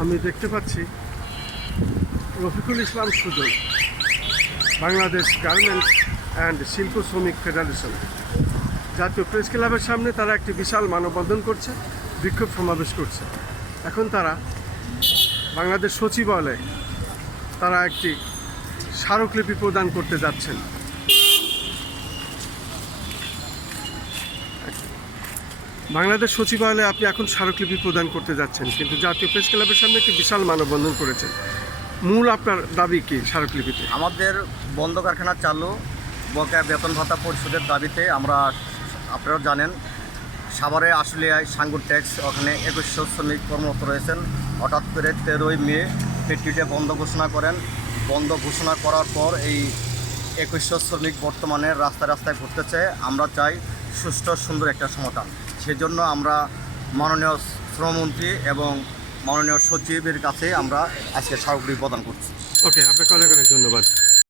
আমি দেখতে পাচ্ছি রফিকুল ইসলাম সুজন, বাংলাদেশ গার্মেন্টস অ্যান্ড শিল্প শ্রমিক ফেডারেশন জাতীয় প্রেস ক্লাবের সামনে তারা একটি বিশাল মানববন্ধন করছে, বিক্ষোভ সমাবেশ করছে। এখন তারা বাংলাদেশ সচিবালয়ে তারা একটি স্মারকলিপি প্রদান করতে যাচ্ছেন। বাংলাদেশ সচিবালয়ে আপনি এখন স্মারকলিপি প্রদান করতে যাচ্ছেন, কিন্তু জাতীয় প্রেস ক্লাবের সামনে একটি বিশাল মানববন্ধন করেছেন। মূল আপনার দাবি কি স্মারকলিপিতে? আমাদের বন্ধ কারখানা চালু, বকেয়া বেতন ভাতা পরিশোধের দাবিতে আমরা, আপনারা জানেন, সাভারে আশুলিয়ায় সাঙ্গুর ট্যাক্স, ওখানে 2100 শ্রমিক কর্মরত রয়েছেন। হঠাৎ করে 13ই মে ফ্যাক্টরিটা বন্ধ ঘোষণা করেন। বন্ধ ঘোষণা করার পর এই 2100 শ্রমিক বর্তমানে রাস্তায় রাস্তায় ঘুরতেছে। আমরা চাই সুষ্ঠু সুন্দর একটা সমাধান। সেজন্য আমরা মাননীয় শ্রমমন্ত্রী এবং মাননীয় সচিবের কাছে আমরা আজকে স্মারকলিপি প্রদান করছি। ওকে, আপনাকে অনেক অনেক ধন্যবাদ।